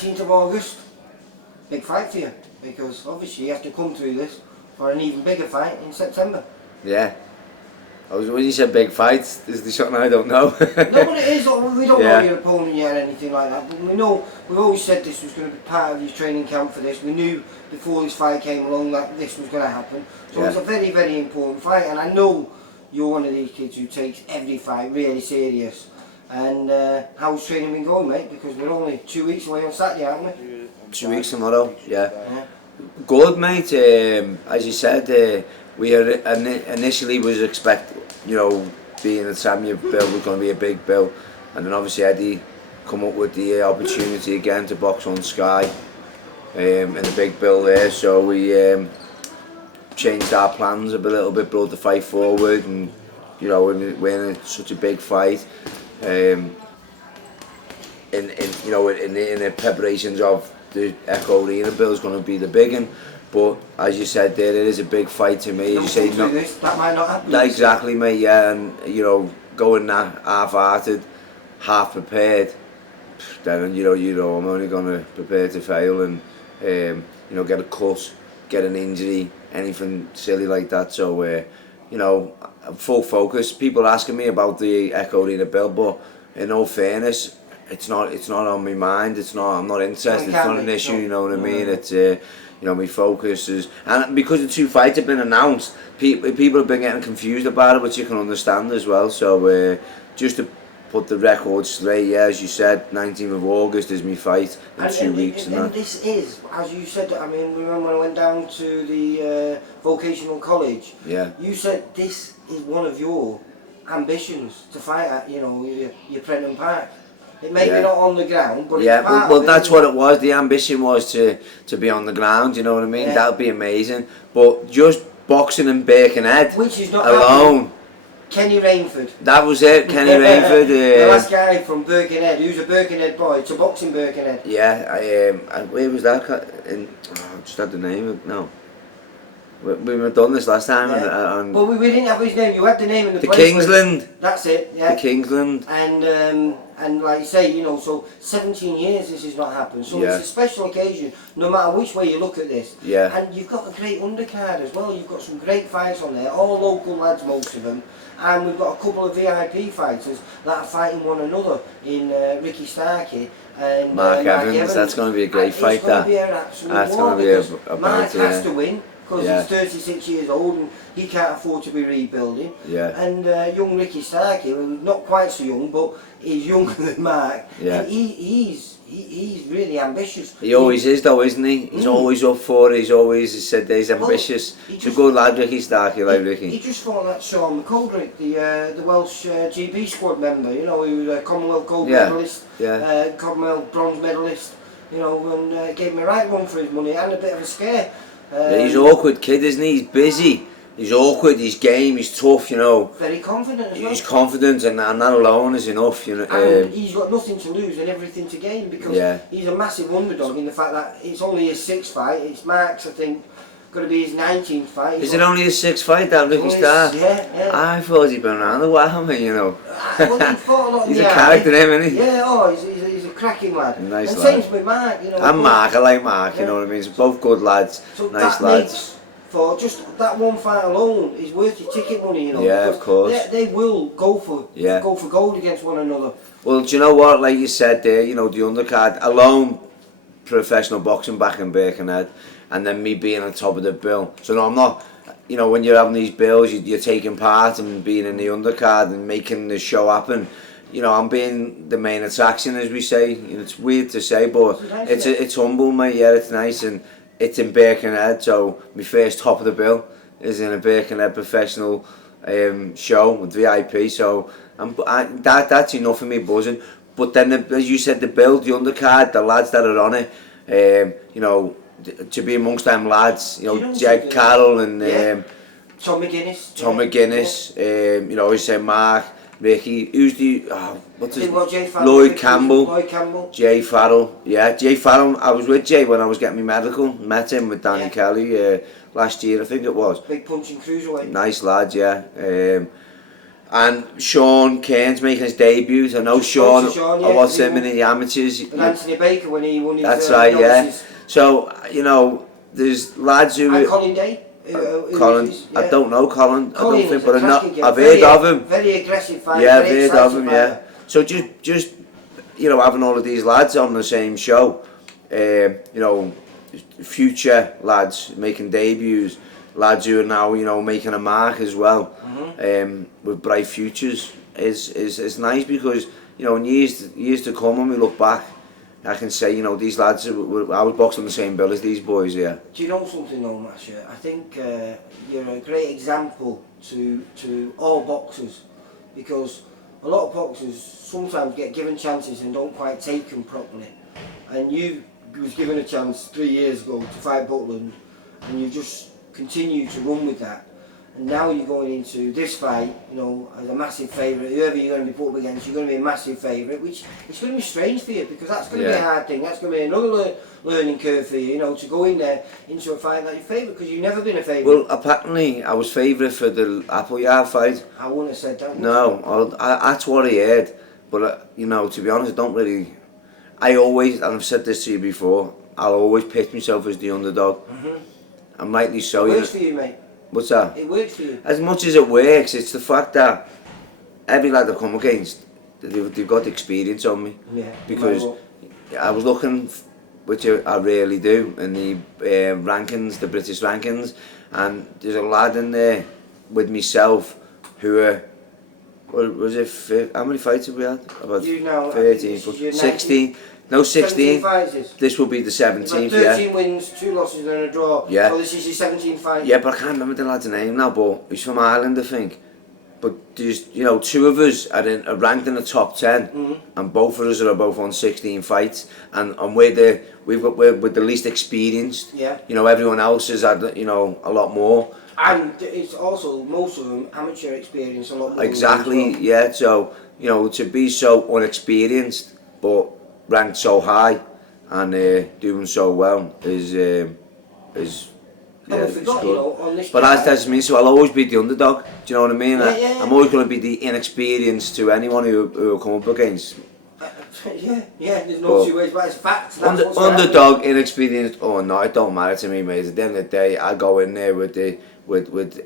19th of August, big fight for you, because obviously you have to come through this for an even bigger fight in September. Yeah. When you said big fights, is there something I don't know? No, but it is. We don't know your opponent yet or anything like that. But we know, we've always said this was going to be part of your training camp for this. We knew before this fight came along that this was going to happen. So it's a very, very important fight. And I know you're one of these kids who takes every fight really serious. And how's training been going, mate? Because we're only 2 weeks away on Saturday, aren't we? 2 weeks tomorrow, yeah. Good, mate. As you said, we initially was being a champion bill was going to be a big bill, and then obviously Eddie come up with the opportunity again to box on Sky, and a big bill there. So we changed our plans a little bit, brought the fight forward, and we're in such a big fight. In the preparations of the Echo Arena bill is going to be the big one. But as you said there, it is a big fight to me. As you say, that might not happen. Exactly, mate. Yeah, and going that half-hearted, half prepared, then I'm only going to prepare to fail and get a cut, get an injury, anything silly like that. So I'm full focus. People are asking me about the Echo Arena bill, but in all fairness, it's not on my mind. I'm not interested. It's not an issue. You know what I mean? It's my focus is, and because the two fights have been announced, people have been getting confused about it, which you can understand as well. So just to put the record straight, as you said, 19th of August is my fight in 2 weeks. And this is, as you said, I mean, remember when I went down to the vocational college? Yeah. You said this is one of your ambitions to fight at, your Prenton Park. It may be not on the ground, but it's part of it, that's what it was. The ambition was to be on the ground. You know what I mean? That would be amazing. But just boxing in Birkenhead, which is not alone. Happening. Kenny Rainford. That was it, Kenny Rainford. The last guy from Birkenhead, who's a Birkenhead boy, to boxing Birkenhead. Yeah, where was that? I just had the name. No. We were done this last time. Yeah. But we didn't have his name. You had the name in the place. Kingsland. That's it. Yeah. The Kingsland. And like you say, so 17 years this has not happened. So it's a special occasion, no matter which way you look at this. Yeah. And you've got a great undercard as well. You've got some great fights on there, all local lads, most of them. And we've got a couple of VIP fighters that are fighting one another in Ricky Starkey and Mark Evans. That's going to be a great fight. That's going to be a Mark has to win. Because he's 36 years old and he can't afford to be rebuilding. Yeah. And young Ricky Starkey, who's not quite so young, but he's younger than Mark. Yeah. And he's really ambitious. He always is, though, isn't he? He's always up for it. He's always said that he's ambitious. He's a good lad, Ricky Starkey, like Ricky. He just fought that Sean McGoldrick, the Welsh GB squad member. He was a Commonwealth gold medalist, Commonwealth bronze medalist. And gave him a right run for his money and a bit of a scare. He's an awkward kid, isn't he? He's busy, he's awkward, he's game, he's tough, Very confident as well. He's confident, and that alone is enough, And he's got nothing to lose and everything to gain, because he's a massive underdog in the fact that it's only his 6th fight. It's Mark's, I think, going to be his 19th fight. Is it only his 6th fight, that Ricky Starr? Yeah. I thought he'd been around a while, Well, he fought a lot he's a character, isn't he? Yeah, he's a cracking lad. Nice and lad. Same with Mark, And Mark, I like Mark, you know what I mean? So both good lads, so nice lads. For just that one fight alone is worth your ticket money, Yeah, of course. They will go for gold against one another. Well, do you know what? Like you said there, the undercard alone, professional boxing back in Birkenhead, and then me being on top of the bill. So no, I'm not. When you're having these bills, you're taking part and being in the undercard and making the show happen. I'm being the main attraction, as we say. It's weird to say, but it's humble, mate. Yeah, it's nice, and it's in Birkenhead. So my first top of the bill is in a Birkenhead professional show with VIP. So that's enough for me buzzing. But then, as you said, the bill, the undercard, the lads that are on it, to be amongst them lads, Jed Carroll and Tom McGuinness. Tom McGuinness. I say Mark. Ricky, who's Lloyd Campbell. Jay Farrell. Yeah, Jay Farrell. I was with Jay when I was getting my medical. Met him with Danny Kelly last year, I think it was. Big punching cruiserweight. Nice lad, yeah. And Sean Kearns making his debut. I know Just Sean, spoke to Sean, I yeah, watched he him won. in the amateurs. And Anthony Baker when he won his... That's right, yeah. novices. So, you know, there's lads who... And Colin Day. who Colin, is, I don't know Colin, Colin I don't think, is but a cracking kid. I've heard of him. Very aggressive fighter. Yeah, I've very heard of exciting him, yeah. fighter. So just you know, having all of these lads on the same show, you know, future lads making debuts, lads who are now, you know, making a mark as well, with bright futures is nice, because, you know, in years to come, when we look back, I can say, you know, these lads, I was boxing on the same bill as these boys, yeah. Do you know something though, Masher? I think you're a great example to all boxers, because a lot of boxers sometimes get given chances and don't quite take them properly. And you was given a chance 3 years ago to fight Butland, and you just continue to run with that. And now you're going into this fight, you know, as a massive favourite. Whoever you're going to be put up against, you're going to be a massive favourite, which it's going to be strange for you, because that's going to be a hard thing. That's going to be another learning curve for you, you know, to go in there into a fight that you're favourite, because you've never been a favourite. Well, apparently I was favourite for the Appleyard fight. I wouldn't have said that. No, that's what I heard. But, you know, to be honest, I don't really... I always, and I've said this to you before, I'll always pitch myself as the underdog. And rightly so. It works for you, mate. What's that? It works for you. As much as it works, it's the fact that every lad I come against, they've got experience on me. Yeah. Because I was looking, which I rarely do, in the rankings, the British rankings, and there's a lad in there with myself who was it, how many fights have we had? About You now, 13, 16. No, 16. fights. This will be the 17th, 13 wins, 2 losses and a draw. Yeah. So this is your 17th fight. Yeah, but I can't remember the lad's name now, but he's from Ireland, I think. But there's, you know, 2 of us are ranked in the top 10, and both of us are both on 16 fights, and we're with the least experienced. Yeah. You know, everyone else has had, you know, a lot more. And it's also, most of them, amateur experience a lot more. Exactly, well. yeah. So, you know, to be so unexperienced but ranked so high and doing so well is yeah, I forgot, you know, on this but card, that's me, so I'll always be the underdog. Do you know what I mean? Yeah. I'm always going to be the inexperienced to anyone who will come up against. yeah, there's no two ways, but it's facts. That's what's Underdog, inexperienced, oh no, it don't matter to me, mate. At the end of the day, I go in there with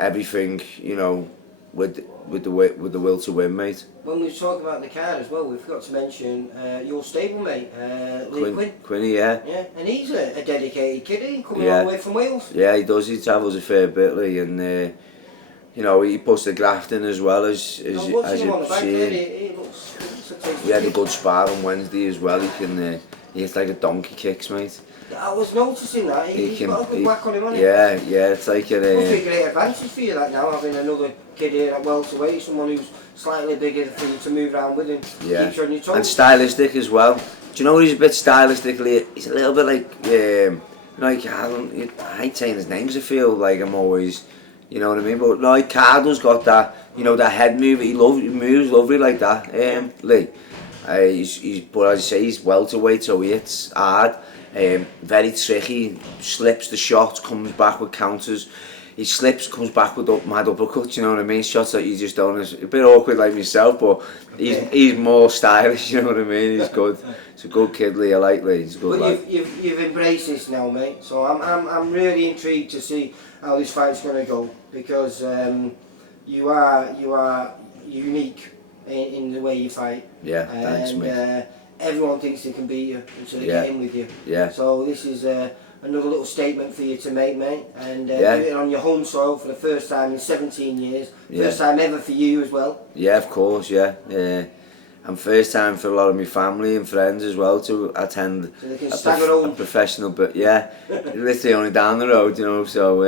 everything, you know, with the will to win, mate. When we talk about the card as well, we forgot to mention your stablemate, Quinn. Quinny, yeah. Yeah, and he's a dedicated kid, isn't he? Coming Yeah. all the way from Wales. Yeah, he does. He travels a fair bit, like, and you know, he puts the graft in as well as Watching him on the back there, see. he looks a tasty He had a kid. good spar on Wednesday as well. He can, he hits like a donkey kicks, mate. I was noticing that. He's got a good whack on him, hasn't he? Yeah, it's like Must be a great advantage for you that now, having another kid here at welterweight, someone who's slightly bigger for you to move around with and keeps you on your toes. And stylistic as well. Do you know he's a bit stylistically? He's a little bit like I hate saying his names. I feel like I'm always, you know what I mean. But like Cardo's got that, you know, that head move. He moves lovely like that. Lee, he's but as I say, he's welterweight, so he hits hard. Very tricky, slips the shots, comes back with counters. He slips, comes back with mad uppercuts, you know what I mean? Shots that you just don't. It's a bit awkward like myself, but he's more stylish, you know what I mean? He's good. He's a good kid, Lee. I like Lee. He's a good lad. You've embraced this now, mate. So I'm really intrigued to see how this fight's going to go, because you are unique in the way you fight. Yeah, thanks, mate. Everyone thinks they can beat you until they get in with you. Yeah. So this is another little statement for you to make, mate. And do it on your home soil for the first time in 17 years. First time ever for you as well. Yeah, of course, yeah. And first time for a lot of my family and friends as well to attend So they can stagger home. a professional, but yeah, literally only down the road, you know, so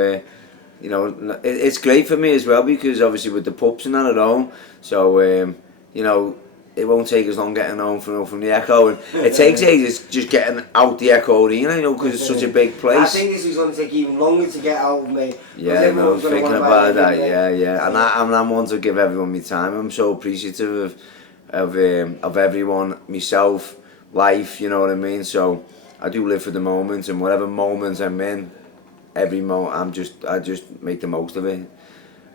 you know, it's great for me as well, because obviously with the pups and that at home, so you know, it won't take as long getting home from the Echo, and it takes ages just getting out the Echo Arena, you know, because it's such a big place. I think this is going to take even longer to get out, mate. Yeah, no, I was thinking about that, yeah. And I'm one to give everyone my time. I'm so appreciative of everyone, myself, life, you know what I mean? So I do live for the moment, and whatever moment I'm in, every moment I just make the most of it.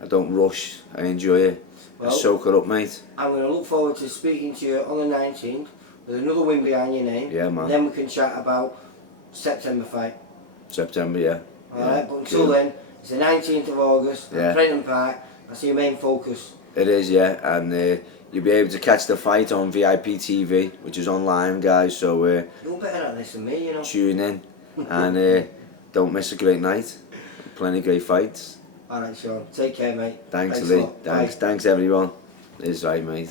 I don't rush, I enjoy it. Well, soak it up, mate. I'm going to look forward to speaking to you on the 19th with another win behind your name. Yeah, man. And then we can chat about September fight. September, yeah. Alright, but until then, it's the 19th of August at Brenton Park. That's your main focus. It is, yeah, and you'll be able to catch the fight on VIP TV, which is online, guys, so You're better at this than me, you know. tune in and don't miss a great night. Plenty of great fights. Alright, Sean. Take care, mate. Thanks, a Lee. lot. Thanks everyone. It's right, mate.